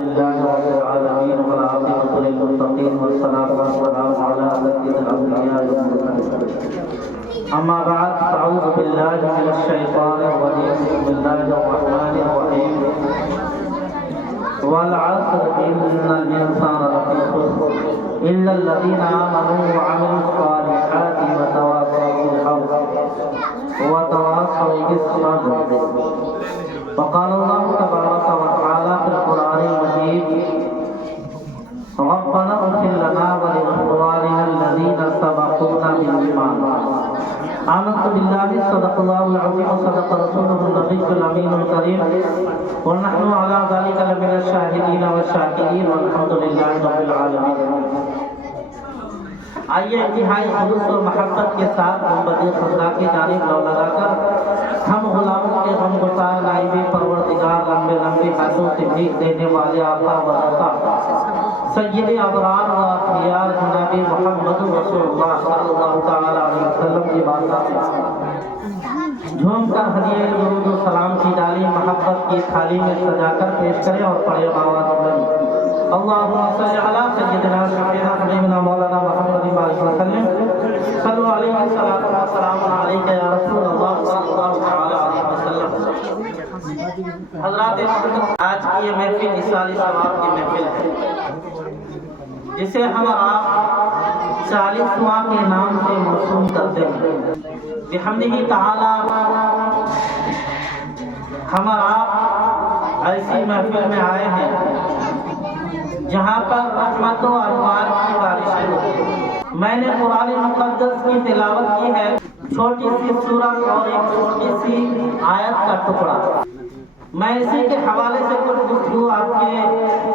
لله رب العالمين والعاقبة للمتقين والصلاة والسلام على سيد الأنبياء والمرسلين. أما بعد فأعوذ بالله من الشيطان الرجيم. بسم الله الرحمن الرحيم. والعصر إن الإنسان لفي خسر إلا الذين آمنوا وعملوا الصالحات وتواصوا بالحق وتواصوا بالصبر. وقال الله تبارك وتعالى في القرآن المجيد: ربنا اغفر لنا ولإخواننا الذين سبقونا بالإيمان. آمنت بالله صدق الله العظيم وصدق رسوله النبي الأمين الكريم ونحن على ذلك لمن الشاهدين والشاكرين والحمد لله رب العالمين. آئیے انتہائی خلوص و محبت کے ساتھ محمد خدا کی جانب لو لگا کر ہم غلاموں کے غم گسار نائبی پروردگار لمبے لمبی حیثوں سے بھیک دینے والے آقا و رسول سید ابرار و اخیار جناب محمد رسول اللہ صلی اللہ تعالی علیہ وسلم کی بارگاہ میں جھوم کر ہدیے درود و سلام کی ڈالی محبت کی تھالی میں سجا کر پیش کریں اور پڑھے آواز بلند: اللهم صل على سيدنا شفيعنا حبيبنا مولانا محمد وعلى وسلم. صلوا عليه الصلاة والسلام عليك يا رسول الله صلى الله عليه وسلم. حضرات آج کی یہ محفل اصالی ثواب کی محفل ہے جسے ہم آپ 40واں کے نام سے موسوم کرتے ہیں. بحمدہ تعالی ہم آپ ایسی محفل میں آئے ہیں جہاں پر رحمت و انوار کی بارشیں ہوتی ہیں. میں نے قرآن مقدس کی تلاوت کی ہے، چھوٹی سی سورہ اور ایک چھوٹی سی آیت کا ٹکڑا. میں اسی کے حوالے سے کچھ گفتگو آپ کے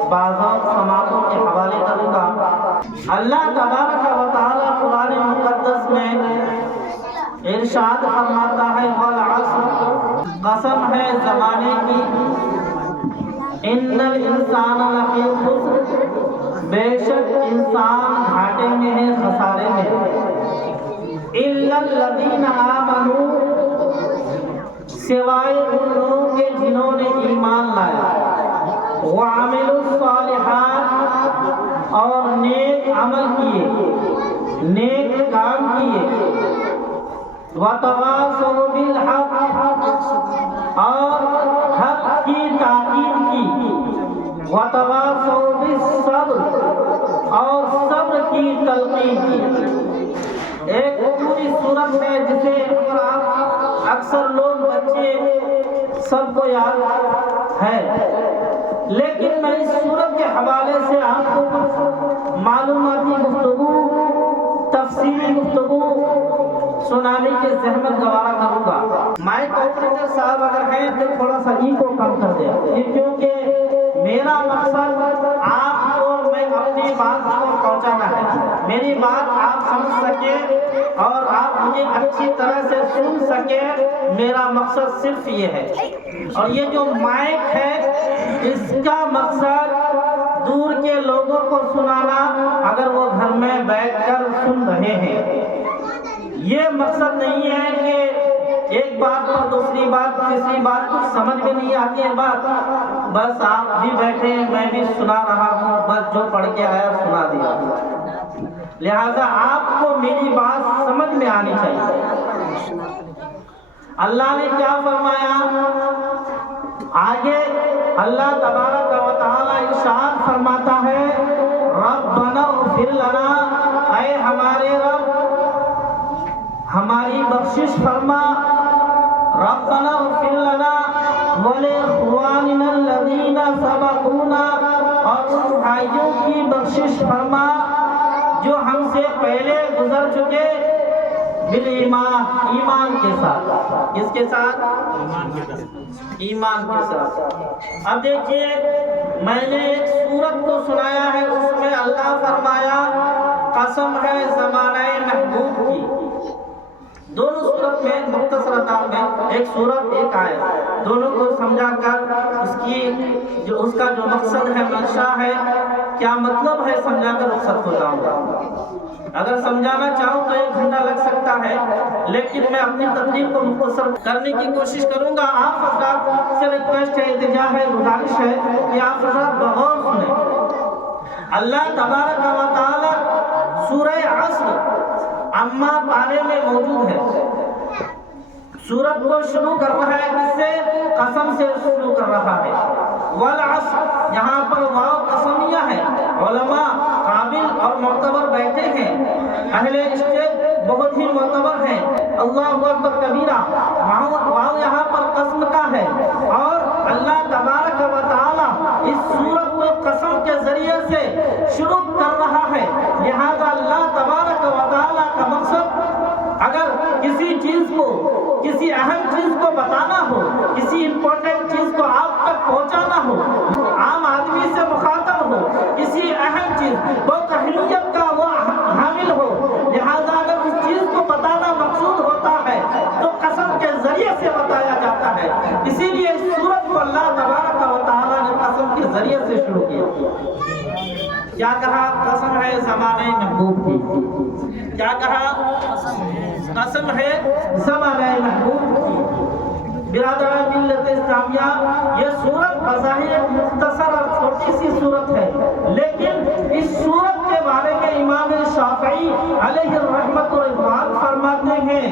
بعضوں سماعتوں کے حوالے کروں گا. اللہ تبارک و تعالی قرآن مقدس میں ارشاد فرماتا ہے: والعصر، قسم ہے زمانے کی، ان الانسان لفی خسر، بے شک انسان گھاٹے میں ہے، خسارے میں ہے. الا الذین آمنوا، سوائے ان لوگوں کے جنہوں نے ایمان لایا، وعملوا الصالحات، اور نیک عمل کیے، نیک کام کیے، وتواصوا بالحق، اور حق کی تاکید کی، وتواصوا بالصبر، اور صبر کی تلقین کی. ایک پوری صورت ہے جسے آپ اکثر لوگ بچے سب کو یاد ہے، لیکن میں اس صورت کے حوالے سے آپ کو معلوماتی گفتگو، تفصیلی گفتگو سنانے کے زحمت گوارا کروں گا. مائک آپریٹر صاحب اگر ہیں تو تھوڑا سا کو کم کر دیں، کیونکہ میرا مقصد آپ کو میں اپنی بات کو پہنچانا ہے. میری بات آپ سمجھ سکیں اور آپ مجھے اچھی طرح سے سن سکیں، میرا مقصد صرف یہ ہے. اور یہ جو مائک ہے اس کا مقصد دور کے لوگوں کو سنانا، اگر وہ گھر میں بیٹھ کر سن رہے ہیں. یہ مقصد نہیں ہے کہ ایک بات پر دوسری بات تیسری بات کچھ سمجھ میں نہیں آتی ہے بات، بس آپ بھی بیٹھے میں بھی سنا رہا ہوں، بس جو پڑھ کے آیا سنا دیا. لہذا آپ کو میری بات سمجھ میں آنی چاہیے. اللہ نے کیا فرمایا آگے؟ اللہ تبارک و تعالی ارشاد فرماتا ہے: ربنا اغفر لنا، اے ہمارے رب ہماری بخشش فرما. ربنا اغفر لنا ولاخواننا الذین سبقونا، اور ان بھائیوں کی بخشش فرما جو ہم سے پہلے گزر چکے، بالایمان، ایمان کے ساتھ. کس کے ساتھ؟ ایمان کے ساتھ. اب دیکھیے میں نے ایک سورت کو سنایا ہے، اس میں اللہ فرمایا قسم ہے زمانہ محبوب کی. دونوں صورت میں مختصر انداز میں ایک صورت ایک آیت، دونوں کو سمجھا کر اس کا جو مقصد ہے، منشا ہے، کیا مطلب ہے، سمجھا کر رخصت ہو جاؤں گا. اگر سمجھانا چاہوں تو 1 گھنٹہ لگ سکتا ہے، لیکن میں اپنی تقریر کو مختصر کرنے کی کوشش کروں گا. آپ حضرات سے ریکویسٹ ہے، التجا ہے، گزارش ہے کہ آپ حضرات بغور اللہ تبارک و تعالی سورہ عصر اما پارے میں موجود ہے. سورت کو شروع کر رہا ہے کس سے؟ قسم سے شروع کر رہا ہے. والعصر یہاں پر واو قسمیہ ہے. علماء قابل اور معتبر بیٹھے ہیں، اہل اسٹیج بہت ہی معتبر ہیں. اللہ اکبر کبیرہ. واو یہاں پر قسم کا ہے اور اللہ تبارک و تعالی اس سورت کو قسم کے ذریعے سے شروع کر رہا ہے. لہذا اللہ تبارک و تعالی کا مقصد اگر کسی چیز کو، کسی اہم چیز کو بتانا ہو، کسی امپورٹنٹ چیز کو آپ تک پہنچانا ہو، عام آدمی سے مخاطب ہو، کسی اہم چیز بہت اہمیت کا وہ حامل ہو، لہذا اگر اس چیز کو بتانا مقصود ہوتا ہے تو قسم کے ذریعے سے بتایا جاتا ہے. اسی لیے اس سورت کو اللہ تبارک و تعالیٰ نے قسم کے ذریعے سے شروع کیا. کیا کہا؟ قسم ہے زمانے محبوب کی. کیا کہا؟ قسم ہے زمانہ محبوب کی. برادران ملت اسلامیہ، یہ سورت بظاہر ایک مختصر اور چھوٹی سی سورت ہے، لیکن اس سورت کے بارے میں امام شافعی علیہ الرحمۃ والرضوان فرماتے ہیں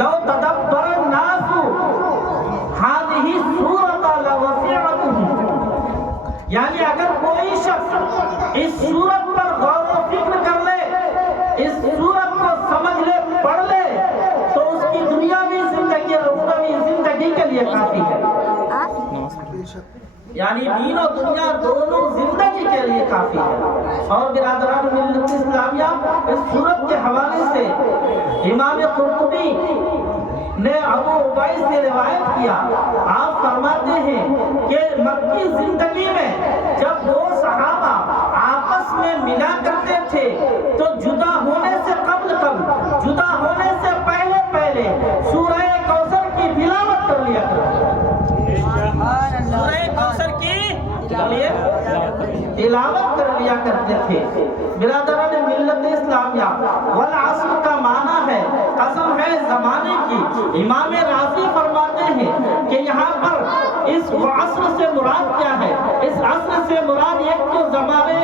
لو تدبر الناس هذه السورة لوسعتهم. یعنی اگر کوئی شخص اس سورت پر غور و فکر کر لے، اس سورت کو سمجھ لے، پڑھ لے، تو اس کی دنیاوی زندگی اور اخروی زندگی کے لیے کافی ہے. یعنی دین و دنیا دونوں زندگی کے لیے کافی ہے. اور برادران ملت اسلامیہ، اس سورت کے حوالے سے امام قرطبی نے ابو عبید سے روایت کیا. آپ فرماتے ہیں کہ مکی زندگی میں جب دو صحابہ آپس میں ملا کرتے تھے تو جدا ہونے سے قبل، جدا ہونے سے پہلے سورہ کوثر کی تلاوت کر لیا کرتے. سورہ کوثر کی تلاوت کر لیا کرتے تھے. برادران ملت اسلامیہ، والعصر کا معنی ہے قسم ہے زمانے کی. امام راضی فرماتے ہیں کہ یہاں پر اس عصر سے مراد کیا ہے؟ اس عصر سے مراد ایک تو زمانے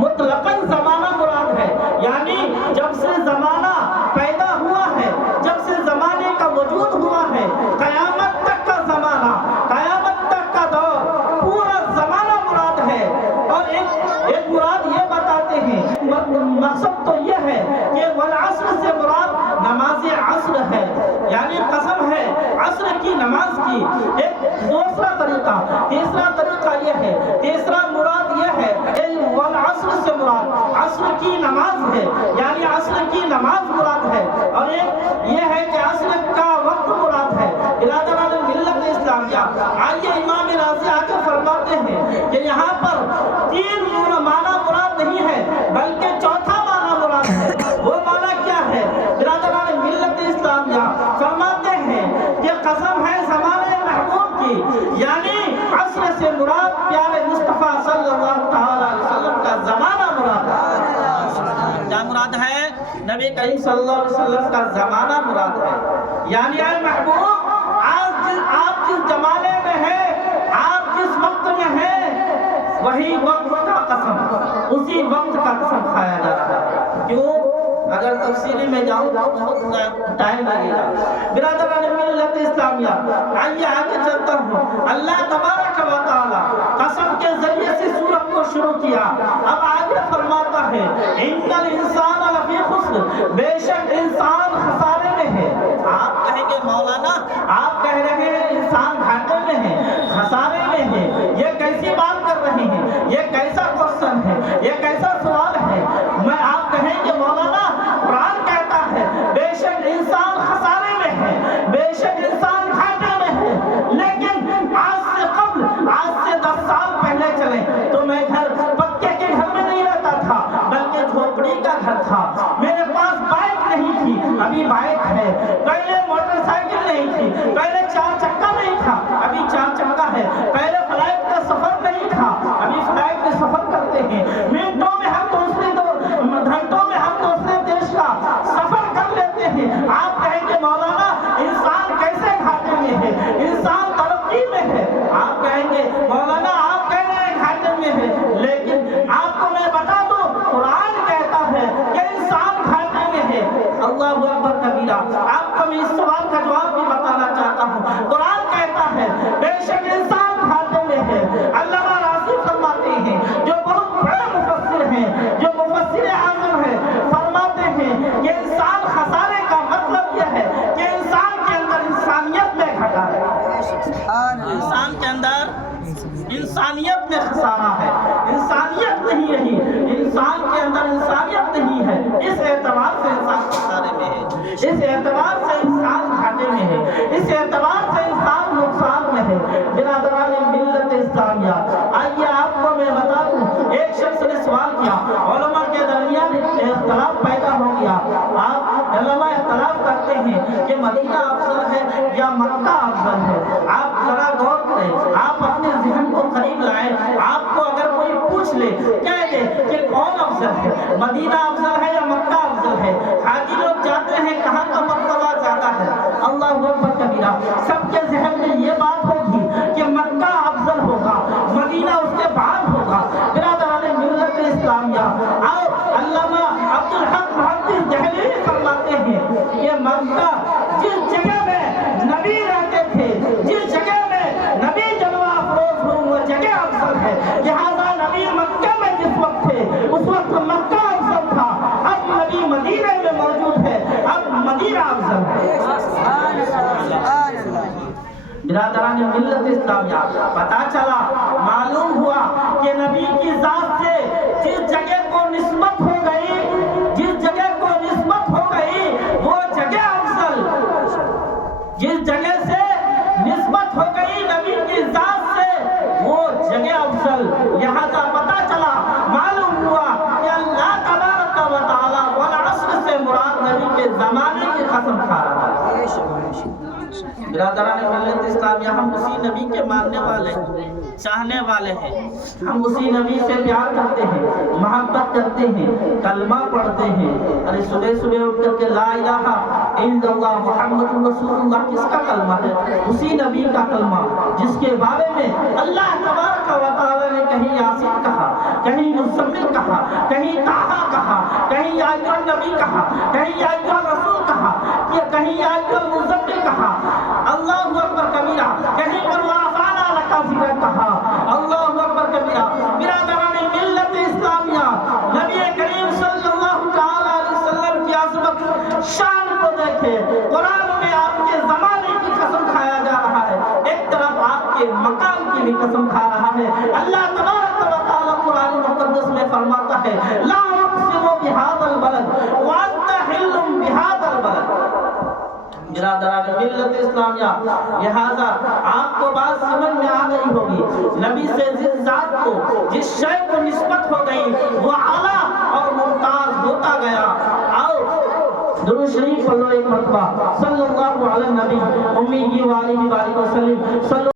مطلقاً زمانہ مراد ہے، یعنی جب سے زمانہ پیدا ہوا ہے، جب سے زمانے کا وجود ہوا ہے، قیامت تک کا زمانہ، قیامت تک کا دور، پورا زمانہ مراد ہے. اور ایک مراد یہ بتاتے ہیں، مقصد تو یہ ہے کہ والعصر سے مراد نماز عصر ہے، یعنی قسم ہے عصر کی نماز کی. ایک دوسرا طریقہ، تیسرا طریقہ یہ ہے، تیسرا مراد یہ ہے کہ والعصر سے مراد عصر کی نماز ہے، یعنی عصر کی نماز مراد ہے. اور ایک یہ ہے کہ عصر کا وقت مراد ہے. برادران ملت اسلامیہ، آئیے امام راضی آگے فرماتے ہیں کہ یہاں پر تین معنی مراد نہیں ہے بلکہ چوتھا معنی مراد ہے. وہ معنی کیا ہے؟ برادران ملت اسلامیہ فرماتے ہیں کہ قسم ہے زمانے محبوب کی، یعنی عصر سے مراد پیارے مصطفیٰ صلی اللہ تعالی علیہ وسلم کا زمانہ مراد ہے. کیا مراد ہے؟ نبی کریم صلی اللہ علیہ وسلم کا زمانہ مراد ہے. یعنی اے محبوب، آپ جس زمانے میں ہیں، آپ جس وقت میں ہیں، وہی وقت کا قسم، اسی وقت کا قسم کھایا جا رہا ہے. کیوں؟ اگر تفصیلی میں جاؤں تو بہت ٹائم لگے گا. برادران ملت اسلامیہ، آئیے آگے چلتا ہوں. اللہ تبارک و تعالی قسم کے ذریعے سے سورت کو شروع کیا. اب آگے فرماتا ہے ان الانسان لفی خسر، بے شک انسان خسارے میں ہے. آپ کہیں گے مولانا، آپ کہہ رہے ہیں انسان گھاٹے میں ہے، خسارے میں ہے، یہ کیسی بات کر رہے ہیں؟ یہ کیسا کوشچن ہے؟ یہ کیسا سوال ہے؟ میں آپ کہیں کہ مولانا قرآن کہتا ہے بے شک انسان خسارے میں ہے، بے شک انسان گھاٹے میں ہے. لیکن آج سے قبل، آج سے 10 سال پہلے چلیں تو میں پکے کے گھر میں نہیں رہتا تھا بلکہ جھوپڑی کا گھر تھا. میرے پاس بائک نہیں تھی، ابھی بائک ہے. پہلے موٹر سائیکل نہیں تھی، پہلے 4 چکا نہیں تھا، ابھی 4 چکا ہے. پہلے فلائٹ کا سفر نہیں تھا، ابھی فلائٹ میں سفر کرتے ہیں. منٹوں میں ہم گھنٹوں میں ہم دوسرے دیش کا سفر کر لیتے ہیں. آپ کہیں کہ مولانا انسان کیسے گھاٹے میں ہے؟ انسان ترقی میں ہے. آپ کہیں گے مولانا آپ کہہ رہے ہیں گھاٹے رہا ہے، انسانیت نہیں رہی، انسان کے اندر انسانیت نہیں ہے، اس اعتبار سے انسان خسارے میں ہے، اس اعتبار سے انسان گھاٹے میں ہے، اس اعتبار سے انسان نقصان میں ہے۔ برادران ملت اسلامیہ، آئیے آپ کو میں بتا دوں، ایک شخص نے سوال کیا، علماء کے درمیان اختلاف پیدا ہو گیا، آپ علماء اختلاف کرتے ہیں کہ مدینہ افضل ہے یا مکہ افضل ہے۔ آپ ذرا غور کریں، آپ اپنے ذہن کو قریب لائیں، آپ کو اگر کوئی پوچھ لے کہہ دے کہ کون افضل ہے، مدینہ افضل ہے یا مکہ افضل ہے، حاجی لوگ جاتے ہیں کہاں کا مرتبہ زیادہ ہے، اللہ اکبر کبیرہ، سب کے ذہن میں یہ بات ہوگی کہ مکہ افضل ہوگا، مدینہ اس کے بعد ہوگا۔ برادران ملت اسلامیہ، اور علامہ عبدالحق محدث دہلوی فرماتے ہیں کہ مکہ جس جگہ میں نبی رہتے تھے، جس جگہ میں نبی جلوہ افروز ہوں، وہ جگہ افضل ہے، لہذا نبی مکہ میں جس وقت تھے اس وقت مکہ افضل تھا، اب نبی مدینہ میں موجود ہے، اب مدینہ افضل ہے۔ برادران ملت اسلامیہ، پتہ چلا، معلوم ہوا کہ نبی کی ذات سے جس جگہ کو نسبت ہو گئی، جس جگہ کو نسبت ہو گئی وہ جگہ افضل، جس جگہ سے نسبت ہو گئی نبی کی ذات سے وہ جگہ افضل، لہذا پتہ چلا، معلوم ہوا کہ اللہ تبارک و تعالی والعصر سے مراد نبی کے زمانے کی قسم کھا رہا ہے۔ برادران ملت اسلامیہ، ہم اسی نبی کے ماننے والے ہیں، چاہنے والے ہیں، ہم اسی نبی سے پیار کرتے ہیں، محبت کرتے ہیں، کلمہ پڑھتے ہیں۔ ارے صبح صبح اٹھ کر کے لا الہ الا اللہ محمد رسول اللہ کس کا کلمہ ہے؟ اسی نبی کا کلمہ جس کے بارے میں اللہ تبارک و تعالی نے کہیں یاسین کہا، کہیں مزمل کہا، کہیں طٰہٰ کہا، کہیں یا ایھا النبی کہا، کہیں یا ایھا الرسول کہا، کہیں یا ایھا المزمل کہا، اللہ اکبر کبیرہ، کہیں پر وَرَفَعْنَا لَكَ ذِکْرَکَ کہا، اللہ اکبر کبیرہ۔ برادران ملت اسلامیہ، نبی کریم صلی اللہ تعالی علیہ وسلم کی عظمت شان کو دیکھے، قرآن میں آپ کے زمانے کی قسم کھایا جا رہا ہے، ایک طرف آپ کے مقام کی بھی قسم کھا رہا ہے۔ اللہ تبارک و تعالی قرآن مقدس میں فرماتا ہے لا اقسم بہذا البلد وانت حل بہذا البلد۔ برادران ملت اسلامیہ، لہذا آپ کو بات سمجھ میں آ گئی ہوگی، نبی سے جس ذات کو، جس شے کو نسبت ہو گئی وہ اعلیٰ اور ممتاز ہوتا گیا۔ آؤ درود شریف پڑھو ایک مرتبہ، صلی اللہ علیہ نبی امی وآلہ وسلم۔